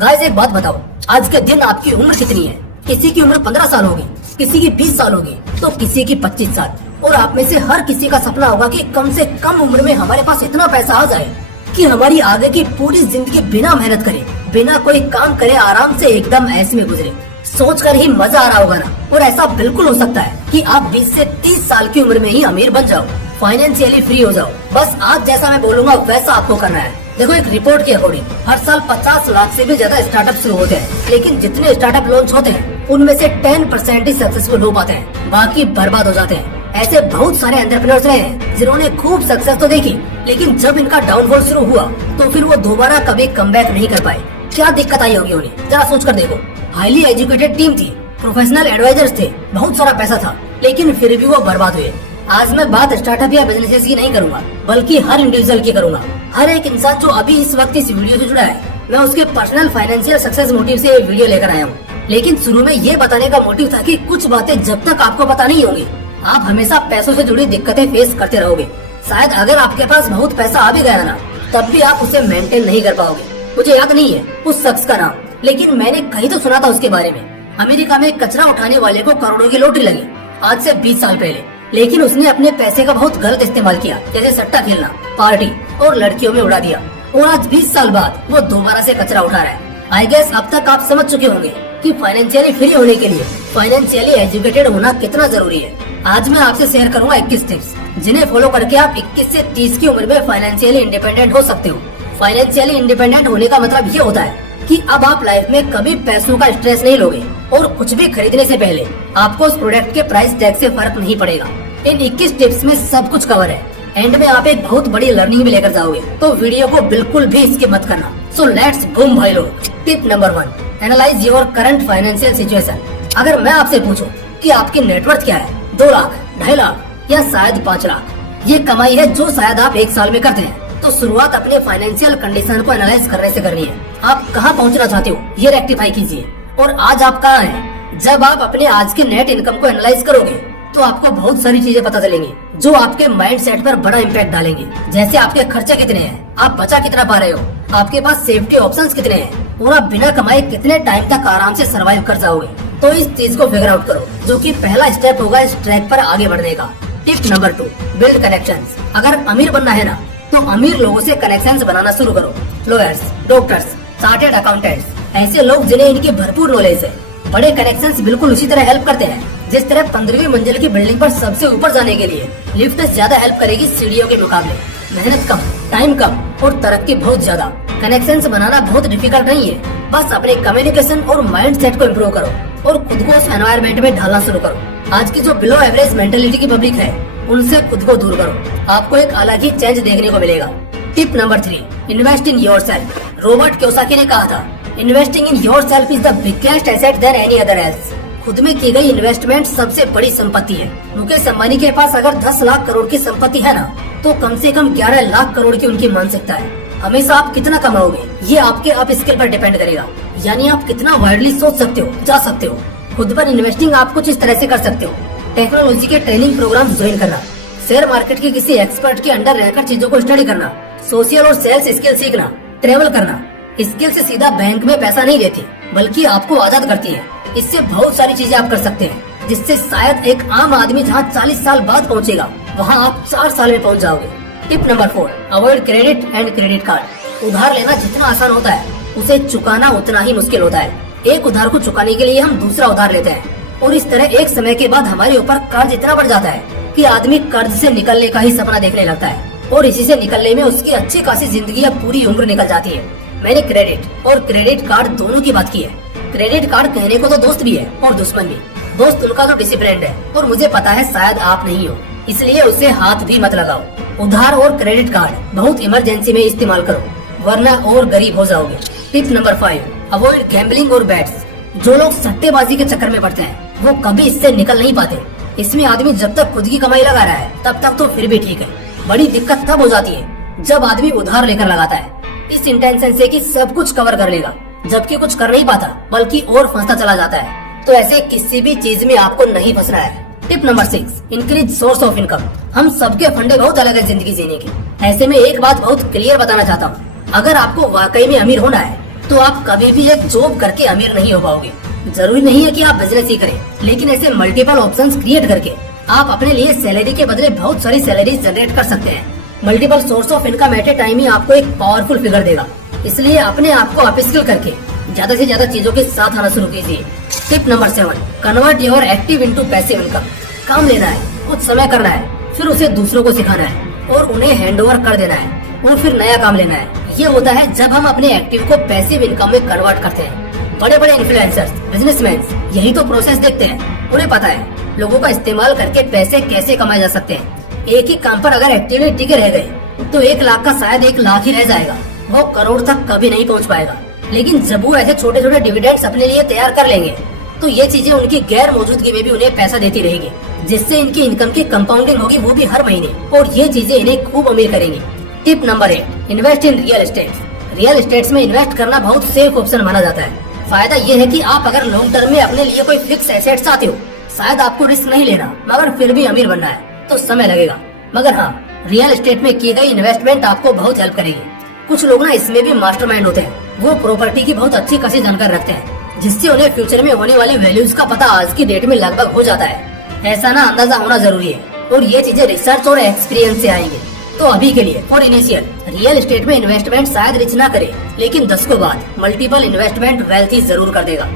Guys एक बात बताओ, आज के दिन आपकी उम्र कितनी है? किसी की उम्र 15 साल होगी, किसी की 20 साल होगी, तो किसी की 25 साल। और आप में से हर किसी का सपना होगा कि कम से कम उम्र में हमारे पास इतना पैसा आ जाए कि हमारी आगे की पूरी जिंदगी बिना मेहनत करे, बिना कोई काम करे, आराम से एकदम ऐसे में गुजरे। सोचकर ही मजा आ रहा होगा ना। और ऐसा बिल्कुल हो सकता है कि आप 20 से 30 साल की उम्र में ही अमीर बन जाओ, फाइनेंशियली फ्री हो जाओ। बस आज जैसा मैं बोलूंगा वैसा आपको करना है। देखो, एक रिपोर्ट के अकॉर्डिंग हर साल 50 लाख से भी ज्यादा स्टार्टअप शुरू होते हैं, लेकिन जितने स्टार्टअप लॉन्च होते हैं उनमें से 10% ही सक्सेसफुल हो पाते हैं, बाकी बर्बाद हो जाते हैं। ऐसे बहुत सारे एंटरप्रेन्योर्स रहे हैं जिन्होंने खूब सक्सेस तो देखी, लेकिन जब इनका डाउनफॉल शुरू हुआ तो फिर वो दोबारा कभी कमबैक नहीं कर पाए। क्या दिक्कत आई होगी उन्हें, जरा सोच कर देखो। हाईली एजुकेटेड टीम थी, प्रोफेशनल एडवाइजर्स थे, बहुत सारा पैसा था, लेकिन फिर भी वो बर्बाद हुए। आज मैं बात स्टार्टअप या बिजनेस की नहीं करूंगा, बल्कि हर इंडिविजुअल की करूंगा। हर एक इंसान जो अभी इस वक्त इस वीडियो से जुड़ा है, मैं उसके पर्सनल फाइनेंशियल सक्सेस मोटिव से ये वीडियो लेकर आया हूँ। लेकिन शुरू में ये बताने का मोटिव था कि कुछ बातें जब तक आपको पता नहीं होंगी, आप हमेशा पैसों से जुड़ी दिक्कतें फेस करते रहोगे। शायद अगर आपके पास बहुत पैसा आ भी गया ना, तब भी आप उसे मेंटेन नहीं कर पाओगे। मुझे याद नहीं है उस शख्स का नाम, लेकिन मैंने कहीं तो सुना था उसके बारे में। अमेरिका में कचरा उठाने वाले को करोड़ों की लॉटरी लगी आज से 20 साल पहले, लेकिन उसने अपने पैसे का बहुत गलत इस्तेमाल किया, जैसे सट्टा खेलना, पार्टी और लड़कियों में उड़ा दिया। और आज 20 साल बाद वो दोबारा से कचरा उठा रहा है। आई गेस अब तक आप समझ चुके होंगे कि फाइनेंशियली फ्री होने के लिए फाइनेंशियली एजुकेटेड होना कितना जरूरी है। आज मैं आपसे शेयर करूंगा 21 टिप्स, जिन्हें फॉलो करके आप 21 से 30 की उम्र में फाइनेंशियली इंडिपेंडेंट हो सकते हो। फाइनेंशियली इंडिपेंडेंट होने का मतलब ये होता है कि अब आप लाइफ में कभी पैसों का स्ट्रेस नहीं लोगे और कुछ भी खरीदने से पहले आपको उस प्रोडक्ट के प्राइस टैग से फर्क नहीं पड़ेगा। इन 21 टिप्स में सब कुछ कवर है। एंड में आप एक बहुत बड़ी लर्निंग भी लेकर जाओगे, तो वीडियो को बिल्कुल भी स्किप मत करना। सो लेट्स बूम भाई लोग। Tip number 1, analyse your current financial situation. अगर मैं आपसे पूछूं कि आपकी नेटवर्थ क्या है, 2 लाख, 2.5 लाख या शायद 5 लाख, ये कमाई है जो शायद आप 1 साल में करते हैं, तो शुरुआत अपने फाइनेंशियल कंडीशन को एनालाइज करने से करनी है। आप कहाँ पहुँचना चाहते हो ये रेक्टिफाई कीजिए, और आज आप कहाँ हैं। जब आप अपने आज के नेट इनकम को एनालाइज करोगे तो आपको बहुत सारी चीजें पता चलेंगी जो आपके माइंड सेट पर बड़ा इम्पैक्ट डालेंगे। जैसे आपके खर्चे कितने हैं, आप बचा कितना पा रहे हो, आपके पास सेफ्टी ऑप्शंस कितने हैं, और आप बिना कमाए कितने टाइम तक आराम से सर्वाइव कर जाओगे। तो इस चीज को फिगर आउट करो, जो कि पहला स्टेप होगा इस ट्रैक पर आगे बढ़ने का। Tip number 2, build connections. अगर अमीर बनना है ना, तो अमीर लोगों से कनेक्शंस बनाना शुरू करो। लॉयर्स, डॉक्टर्स, चार्टर्ड अकाउंटेंट्स, ऐसे लोग जिन्हें इनकी भरपूर नॉलेज है। बड़े कनेक्शंस बिल्कुल उसी तरह हेल्प करते हैं जिस तरह 15वीं मंजिल की बिल्डिंग पर सबसे ऊपर जाने के लिए लिफ्ट ज्यादा हेल्प करेगी सीढ़ियों के मुकाबले। मेहनत कम, टाइम कम और तरक्की बहुत ज्यादा। कनेक्शंस बनाना बहुत डिफिकल्ट नहीं है, बस अपने कम्युनिकेशन और माइंड सेट को इम्प्रूव करो और खुद को उस एनवायरमेंट में ढालना शुरू करो। आज की जो बिलो एवरेज मेंटेलिटी की पब्लिक है, उनसे खुद को दूर करो, आपको एक अलग ही चेंज देखने को मिलेगा। Tip number 3, invest in yourself. Robert Kiyosaki ने कहा था, investing in yourself is the biggest asset than any other else. खुद में की गई इन्वेस्टमेंट सबसे बड़ी संपत्ति है। मुकेश अंबानी के पास अगर 10 लाख करोड़ की संपत्ति है ना, तो कम से कम 11 लाख करोड़ की उनकी मानसिकता है। हमेशा आप कितना कमाओगे ये आपके अप स्किल पर डिपेंड करेगा, यानी आप कितना वाइडली सोच सकते हो, जा सकते हो। खुद पर इन्वेस्टिंग आप कुछ इस तरह से कर सकते हो। टेक्नोलॉजी के ट्रेनिंग प्रोग्राम ज्वाइन करना, शेयर मार्केट के किसी एक्सपर्ट के अंडर रहकर चीजों को स्टडी करना, सोशल और सेल्स स्किल सीखना, ट्रेवल करना। स्किल से सीधा बैंक में पैसा नहीं देती, बल्कि आपको आजाद करती है। इससे बहुत सारी चीजें आप कर सकते हैं, जिससे शायद एक आम आदमी जहां 40 साल बाद पहुंचेगा, वहां आप 4 साल में पहुंच जाओगे। Tip number 4, avoid credit and credit card. उधार लेना जितना आसान होता है, उसे चुकाना उतना ही मुश्किल होता है। एक उधार को चुकाने के लिए हम दूसरा उधार लेते हैं, और इस तरह एक समय के बाद हमारे ऊपर कर्ज इतना बढ़ जाता है कि आदमी कर्ज से निकलने का ही सपना देखने लगता है, और इसी से निकलने में उसकी अच्छी खासी जिंदगी या पूरी उम्र निकल जाती है। मैंने क्रेडिट और क्रेडिट कार्ड दोनों की बात की है। क्रेडिट कार्ड कहने को तो दोस्त भी है और दुश्मन भी। दोस्त उनका तो डिसिप्लिन्ड है, और मुझे पता है शायद आप नहीं हो, इसलिए उसे हाथ भी मत लगाओ। उधार और क्रेडिट कार्ड बहुत इमरजेंसी में इस्तेमाल करो, वरना और गरीब हो जाओगे। टिप नंबर 5, अवॉइड गैम्बलिंग और बैट्स। जो लोग सट्टेबाजी के चक्कर में पड़ते हैं, वो कभी इससे निकल नहीं पाते। इसमें आदमी जब तक खुद की कमाई लगा रहा है, तब तक तो फिर भी ठीक है। बड़ी दिक्कत तब हो जाती है जब आदमी उधार लेकर लगाता है, इस इंटेंशन से कि सब कुछ कवर कर लेगा, जबकि कुछ कर नहीं पाता, बल्कि और फंसता चला जाता है। तो ऐसे किसी भी चीज में आपको नहीं फंसना है। Tip number 6, increase source of income. हम सबके फंडे बहुत अलग है जिंदगी जीने के। ऐसे में एक बात बहुत क्लियर बताना चाहता हूँ, अगर आपको वाकई में अमीर होना है तो आप कभी भी एक जॉब करके अमीर नहीं हो पाओगे। जरूरी नहीं है कि आप बिजनेस ही करें, लेकिन ऐसे मल्टीपल ऑप्शंस क्रिएट करके आप अपने लिए सैलरी के बदले बहुत सारी सैलरी जनरेट कर सकते हैं। Multiple source of income at a time ही आपको एक पावरफुल फिगर देगा। इसलिए अपने आप को अपस्किल करके ज्यादा से ज्यादा चीजों के साथ आना शुरू कीजिए। Tip number 7, convert your active into passive income. काम लेना है, कुछ समय करना है, फिर उसे दूसरों को सिखाना है और उन्हें हैंड ओवर कर देना है और फिर नया काम लेना है। ये होता है जब हम अपने एक्टिव को पैसिव इनकम में कन्वर्ट करते हैं। बड़े बड़े इन्फ्लुएंसर्स, बिजनेसमैन यही तो प्रोसेस देखते हैं। उन्हें पता है लोगों का इस्तेमाल करके पैसे कैसे कमाए जा सकते हैं। एक ही काम पर अगर एक्टिवली टिके रह गए तो 1 लाख का शायद 1 लाख ही रह जाएगा, वो करोड़ तक कभी नहीं पहुंच पाएगा। लेकिन जब वो ऐसे छोटे छोटे डिविडेंड्स अपने लिए तैयार कर लेंगे तो ये चीजें उनकी गैर मौजूदगी में भी उन्हें पैसा देती रहेगी, जिससे इनकी इनकम की कंपाउंडिंग होगी, वो भी हर महीने, और ये चीजें इन्हें खूब अमीर करेंगी। Tip number 8, invest in real estate. Real estates में इन्वेस्ट करना बहुत सेफ ऑप्शन माना जाता है। फायदा ये है कि आप अगर लॉन्ग टर्म में अपने लिए कोई फिक्स एसेट चाहते हो, शायद आपको रिस्क नहीं लेना मगर फिर भी अमीर बनना है तो समय लगेगा, मगर हाँ, रियल एस्टेट में की गई इन्वेस्टमेंट आपको बहुत हेल्प करेगी। कुछ लोग ना इसमें भी मास्टरमाइंड होते हैं, वो प्रॉपर्टी की बहुत अच्छी खासी जानकारी रखते हैं, जिससे उन्हें फ्यूचर में होने वाली वैल्यूज का पता आज की डेट में लगभग हो जाता है। ऐसा ना अंदाजा होना जरूरी है और ये चीजें रिसर्च और एक्सपीरियंस से आएंगे। तो अभी के लिए फॉर इनिशियल रियल एस्टेट में इन्वेस्टमेंट शायद रिच ना करे, लेकिन 10 के बाद मल्टीपल इन्वेस्टमेंट वेल्थी जरूर कर देगा।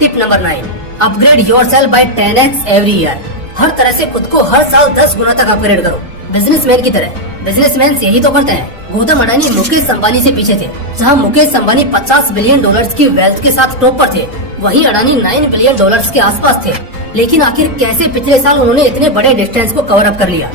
Tip number 9, upgrade yourself by 10x every year. हर तरह से खुद को हर साल 10 गुना तक अपग्रेड करो, बिजनेसमैन की तरह। बिजनेसमैन यही तो करते हैं। गौतम अडानी मुकेश अंबानी से पीछे थे। जहां मुकेश अंबानी $50 बिलियन की वेल्थ के साथ टॉप पर थे, वहीं अडानी $9 बिलियन के आसपास थे। लेकिन आखिर कैसे पिछले साल उन्होंने इतने बड़े डिस्टेंस को कवर अप कर लिया?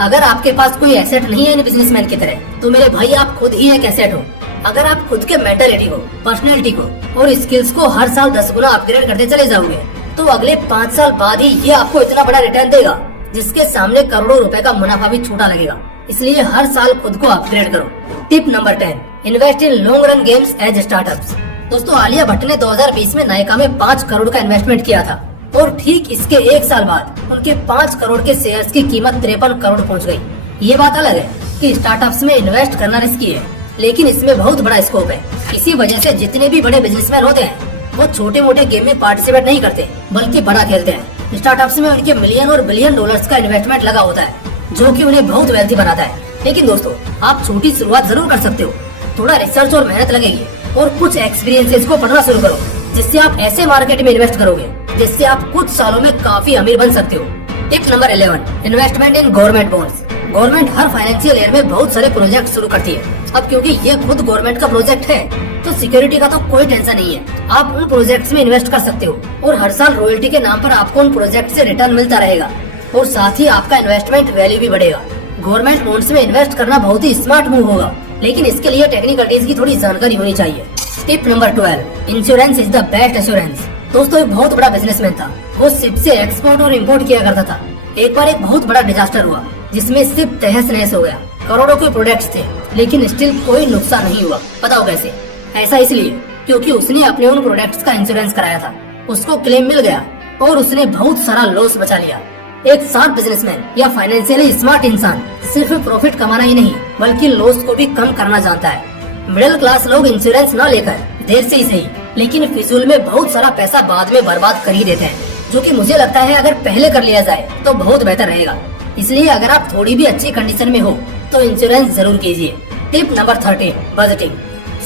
अगर आपके पास कोई एसेट नहीं है इन बिजनेसमैन की तरह, तो मेरे भाई आप खुद ही एक एसेट हो। अगर आप खुद के मेंटालिटी को, पर्सनैलिटी को और स्किल्स को हर साल 10 गुना अपग्रेड करते चले जाओगे, तो अगले 5 साल बाद ही ये आपको इतना बड़ा रिटर्न देगा, जिसके सामने करोड़ों रुपए का मुनाफा भी छूटा लगेगा। इसलिए हर साल खुद को अपग्रेड करो। Tip number 10, invest in long run games as startups. दोस्तों, आलिया भट्ट ने 2020 में नायका में 5 करोड़ का इन्वेस्टमेंट किया था और ठीक इसके 1 साल बाद उनके 5 करोड़ के शेयर्स की कीमत 53 करोड़ पहुंच गई। ये बात अलग है कि स्टार्टअप्स में इन्वेस्ट करना रिस्की है, लेकिन इसमें बहुत बड़ा स्कोप है। इसी वजह से जितने भी बड़े बिजनेसमैन होते हैं, वो छोटे मोटे गेम में पार्टिसिपेट नहीं करते, बल्कि बड़ा खेलते हैं। स्टार्टअप्स में उनके मिलियन और बिलियन डॉलर्स का इन्वेस्टमेंट लगा होता है, जो कि उन्हें बहुत वेल्थी बनाता है। लेकिन दोस्तों, आप छोटी शुरुआत जरूर कर सकते हो। थोड़ा रिसर्च और मेहनत लगेगी और कुछ एक्सपीरियंसेस को पढ़ना शुरू करो, जिससे आप ऐसे मार्केट में इन्वेस्ट करोगे जिससे आप कुछ सालों में काफी अमीर बन सकते हो। Tip number 11, investment in government bonds. Government her financial year में बहुत सारे प्रोजेक्ट शुरू करती है। अब क्योंकि ये खुद गवर्नमेंट का प्रोजेक्ट है, तो सिक्योरिटी का तो कोई टेंशन नहीं है। आप उन प्रोजेक्ट्स में इन्वेस्ट कर सकते हो और हर साल रॉयल्टी के नाम पर आपको उन प्रोजेक्ट से रिटर्न मिलता रहेगा और साथ ही आपका इन्वेस्टमेंट वैल्यू भी बढ़ेगा। गवर्नमेंट बॉन्ड्स में इन्वेस्ट करना बहुत ही स्मार्ट मूव होगा, लेकिन इसके लिए टेक्निकलिटीज की थोड़ी जानकारी होनी चाहिए। Tip number 12, insurance is the best assurance. दोस्तों, एक बहुत बड़ा बिजनेसमैन था। वो शिप से एक्सपोर्ट और इम्पोर्ट किया करता था। एक बार एक बहुत बड़ा डिजास्टर हुआ, जिसमें शिप तहस नहस हो गया। करोड़ों के प्रोडक्ट्स थे, लेकिन स्टिल कोई नुकसान नहीं हुआ। बताओ कैसे? ऐसा इसलिए क्योंकि उसने अपने उन प्रोडक्ट्स का इंश्योरेंस कराया था। उसको क्लेम मिल गया और उसने बहुत सारा लॉस बचा लिया। एक शार्प बिजनेसमैन या फाइनेंशियली स्मार्ट इंसान सिर्फ प्रॉफिट कमाना ही नहीं, बल्कि लॉस को भी कम करना जानता है। मिडिल क्लास लोग इंश्योरेंस न लेकर देर से ही सही, लेकिन फिजूल में बहुत सारा पैसा बाद में बर्बाद कर ही देते हैं, जो कि मुझे लगता है अगर पहले कर लिया जाए तो बहुत बेहतर रहेगा। इसलिए अगर आप थोड़ी भी अच्छी कंडीशन में हो तो इंश्योरेंस जरूर कीजिए। Tip number 13, budgeting.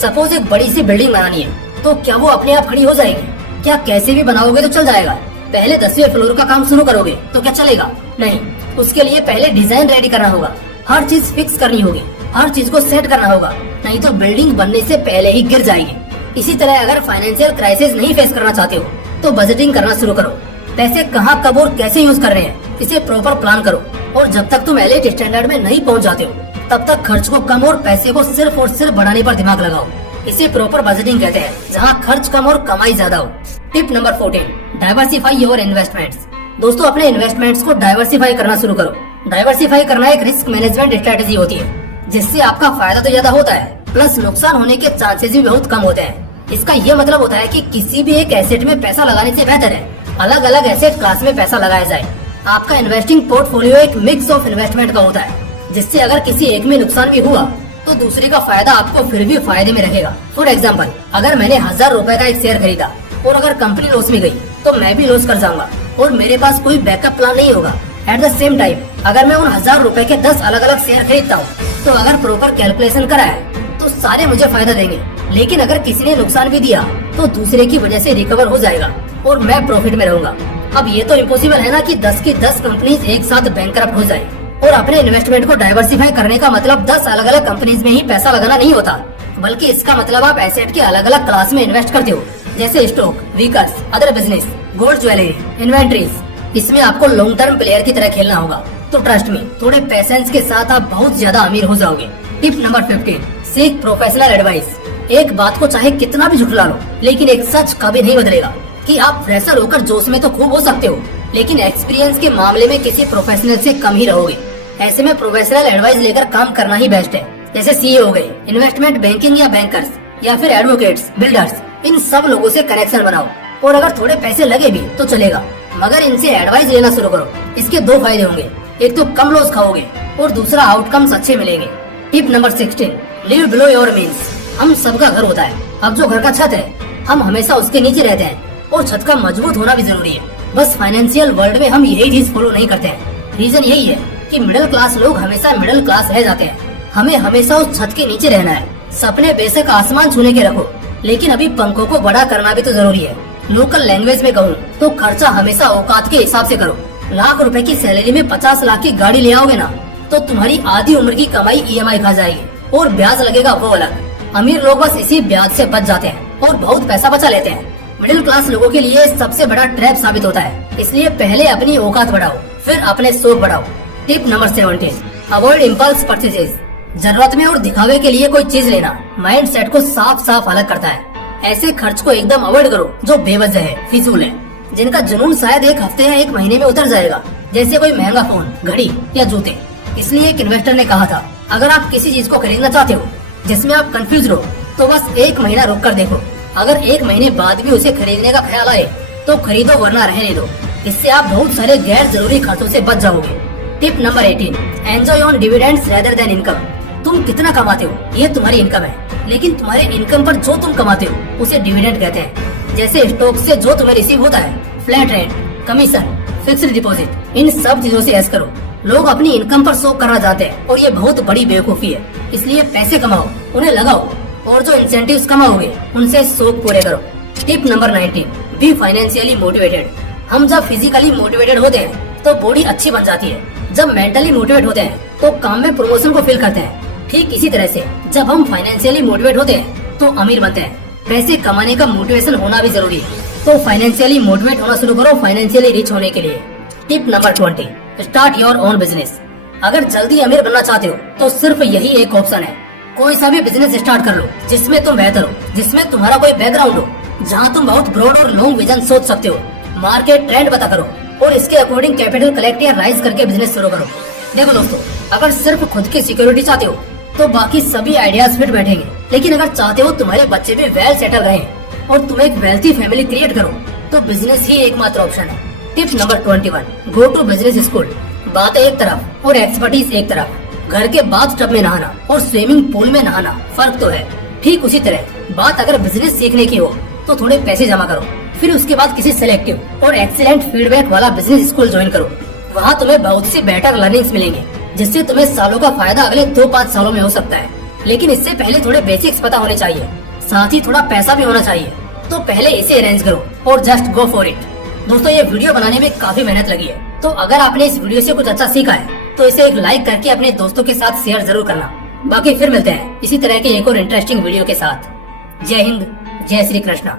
सपोज एक बड़ी सी बिल्डिंग बनानी है, तो क्या वो अपने आप खड़ी हो जाएगी? क्या कैसे भी बनाओगे तो चल जाएगा? पहले 10वें फ्लोर का काम शुरू करोगे तो क्या चलेगा? नहीं, उसके लिए पहले डिजाइन रेडी करना होगा, हर चीज फिक्स करनी होगी, हर चीज को सेट करना होगा, नहीं तो बिल्डिंग बनने से पहले ही गिर जाएगी। इसी तरह अगर फाइनेंशियल क्राइसिस नहीं फेस करना चाहते हो तो बजटिंग करना शुरू करो। पैसे कहाँ, कब और कैसे यूज कर रहे हैं, इसे प्रॉपर प्लान करो। और जब तक तुम एलिट स्टैंडर्ड में नहीं पहुँच जाते हो, तब तक खर्च को कम और पैसे को सिर्फ और सिर्फ बढ़ाने पर दिमाग लगाओ। इसे प्रॉपर बजटिंग कहते हैं, जहाँ खर्च कम और कमाई ज्यादा हो। Tip number 14, diversify your investments. दोस्तों, अपने इन्वेस्टमेंट्स को डाइवर्सिफाई करना शुरू करो। डाइवर्सिफाई करना एक रिस्क मैनेजमेंट स्ट्रेटेजी होती है, जिससे आपका फायदा तो ज्यादा होता है, प्लस नुकसान होने के चांसेस भी बहुत कम होते हैं। इसका ये मतलब होता है कि किसी भी एक एसेट में पैसा लगाने से बेहतर है अलग अलग एसेट क्लास में पैसा लगाया जाए। आपका इन्वेस्टिंग पोर्टफोलियो एक मिक्स ऑफ इन्वेस्टमेंट का होता है, जिससे अगर किसी एक में नुकसान भी हुआ तो दूसरे का फायदा आपको फिर भी फायदे में रखेगा। फॉर एग्जाम्पल, अगर मैंने 1000 रुपए का एक शेयर खरीदा और अगर कंपनी लॉस में गई तो मैं भी लॉस कर जाऊंगा और मेरे पास कोई बैकअप प्लान नहीं होगा। एट द सेम टाइम अगर मैं उन 1000 रुपए के 10 अलग अलग शेयर खरीदता हूँ तो अगर प्रॉपर कैलकुलेशन करा है तो सारे मुझे फायदा देंगे। लेकिन अगर किसी ने नुकसान भी दिया तो दूसरे की वजह से रिकवर हो जाएगा और मैं प्रॉफिट में रहूंगा। अब ये तो इम्पॉसिबल है ना कि 10 की 10 कंपनीज एक साथ बैंकरप्ट हो जाए। और अपने इन्वेस्टमेंट को डाइवर्सिफाई करने का मतलब 10 अलग अलग कंपनीज में ही पैसा लगाना नहीं होता, बल्कि इसका मतलब आप एसेट के अलग अलग क्लास में इन्वेस्ट करते हो, जैसे stock, vehicles, other business, gold, jewellery, inventories. इसमें आपको लॉन्ग टर्म प्लेयर की तरह खेलना होगा। तो ट्रस्ट में थोड़े पेशेंस के साथ आप बहुत ज्यादा अमीर हो जाओगे। Tip number 15, seek professional advice. एक बात को चाहे कितना भी झुठला लो, लेकिन एक सच कभी नहीं बदलेगा कि आप फ्रेशर होकर जोश में तो खूब हो सकते हो, लेकिन एक्सपीरियंस के मामले में किसी प्रोफेशनल से कम ही रहोगे। ऐसे में प्रोफेशनल एडवाइस लेकर काम करना ही बेस्ट है। जैसे सीए हो गए, इन्वेस्टमेंट बैंकिंग या बैंकर्स या फिर एडवोकेट्स, बिल्डर्स, इन सब लोगों से कनेक्शन बनाओ। और अगर थोड़े पैसे लगे भी तो चलेगा, मगर इनसे एडवाइस लेना शुरू करो। इसके 2 फायदे होंगे, एक तो कम लॉस खाओगे और दूसरा आउटकम्स अच्छे मिलेंगे। Tip number 16, live below your means. हम सबका घर होता है। अब जो घर का छत है, हम हमेशा उसके नीचे रहते हैं और छत का मजबूत होना भी जरूरी है। बस फाइनेंशियल वर्ल्ड में हम यही चीज फॉलो नहीं करते हैं। रीजन यही है कि मिडिल क्लास लोग हमेशा मिडिल क्लास रह जाते हैं। हमें हमेशा उस छत के नीचे रहना है। सपने बेशक आसमान छूने के रखो, लेकिन अभी पंखों को बड़ा करना भी तो जरूरी है। लोकल लैंग्वेज में कहूँ तो खर्चा हमेशा औकात के हिसाब से करो। लाख रुपए की सैलरी में 50 लाख की गाड़ी ले आओगे ना, तो तुम्हारी आधी उम्र की कमाई EMI खा जाएगी और ब्याज लगेगा वो अलग। अमीर लोग बस इसी ब्याज से बच जाते हैं और बहुत पैसा बचा लेते हैं। मिडिल क्लास लोगों के लिए सबसे बड़ा ट्रैप साबित होता है। इसलिए पहले अपनी औकात बढ़ाओ, फिर अपने शौक बढ़ाओ। Tip number 17, avoid impulse purchases. जरूरत में और दिखावे के लिए कोई चीज लेना माइंड सेट को साफ साफ अलग करता है। ऐसे खर्च को एकदम अवॉइड करो जो बेवजह है, फिजूल है, जिनका जुनून शायद एक हफ्ते या एक महीने में उतर जाएगा, जैसे कोई महंगा फोन, घड़ी या जूते। इसलिए एक इन्वेस्टर ने कहा था, अगर आप किसी चीज को खरीदना चाहते हो जिसमें आप कंफ्यूज रहो तो बस 1 महीना रुक कर देखो। अगर 1 महीने बाद भी उसे खरीदने का ख्याल आए तो खरीदो, वरना रहने दो। इससे आप बहुत सारे गैर जरूरी खर्चों से बच जाओगे। Tip number 18, enjoy on dividends rather than income. तुम कितना कमाते हो ये तुम्हारी इनकम है, लेकिन तुम्हारे इनकम पर जो तुम कमाते हो उसे डिविडेंड कहते हैं। जैसे स्टॉक से जो तुम्हें रिसीव होता है, flat rate, commission, fixed deposit, इन सब चीजों से ऐश करो। लोग अपनी इनकम पर शौक करना चाहते हैं और ये बहुत बड़ी बेवकूफी है। इसलिए पैसे कमाओ, उन्हें लगाओ और जो इंसेंटिव्स कमाओगे उनसे शौक पूरे करो। Tip number 19, be financially motivated. हम जब फिजिकली मोटिवेटेड होते हैं तो बॉडी अच्छी बन जाती है। जब मेंटली मोटिवेट होते हैं तो काम में प्रमोशन को फील करते हैं। ठीक इसी तरह से जब हम फाइनेंशियली मोटिवेट होते हैं तो अमीर बनते हैं। पैसे कमाने का मोटिवेशन होना भी जरूरी है। तो फाइनेंशियली मोटिवेट होना शुरू करो फाइनेंशियली रिच होने के लिए। Tip number 20, start your own business. अगर जल्दी अमीर बनना चाहते हो तो सिर्फ यही एक ऑप्शन है, कोई सा भी बिजनेस स्टार्ट कर लो जिसमें तुम बेहतर हो, जिसमें तुम्हारा कोई बैकग्राउंड हो, जहाँ तुम बहुत ब्रॉड और लॉन्ग विजन सोच सकते हो। मार्केट ट्रेंड पता करो और इसके अकॉर्डिंग कैपिटल कलेक्ट या राइज करके बिजनेस शुरू करो। देखो दोस्तों, अगर सिर्फ खुद की सिक्योरिटी चाहते हो तो बाकी सभी आइडियाज फिट बैठेंगे, लेकिन अगर चाहते हो तुम्हारे बच्चे भी वेल सेटल रहे और तुम एक वेल्थी फैमिली क्रिएट करो तो बिजनेस ही एकमात्र ऑप्शन है। Tip number 21, go to business school. बातें एक तरफ और एक्सपर्टीज एक तरफ। घर के बाथ टब में नहाना और स्विमिंग पूल में नहाना फर्क तो है। ठीक उसी तरह बात अगर बिजनेस सीखने की हो तो थोड़े पैसे जमा करो, फिर उसके बाद किसी सिलेक्टिव और एक्सीलेंट फीडबैक वाला बिजनेस स्कूल ज्वाइन करो। वहाँ तुम्हें बहुत सी बेटर लर्निंग्स मिलेंगे, जिससे तुम्हें सालों का फायदा अगले 2-5 सालों में हो सकता है। लेकिन इससे पहले थोड़े बेसिक्स पता होने चाहिए, साथ ही थोड़ा पैसा भी होना चाहिए। तो पहले इसे अरेंज करो और जस्ट गो फॉर इट। दोस्तों, ये वीडियो बनाने में काफी मेहनत लगी है, तो अगर आपने इस वीडियो से कुछ अच्छा सीखा है तो इसे एक लाइक करके अपने दोस्तों के साथ शेयर जरूर करना। बाकी फिर मिलते हैं इसी तरह के एक और इंटरेस्टिंग वीडियो के साथ। जय हिंद, जय श्री कृष्णा।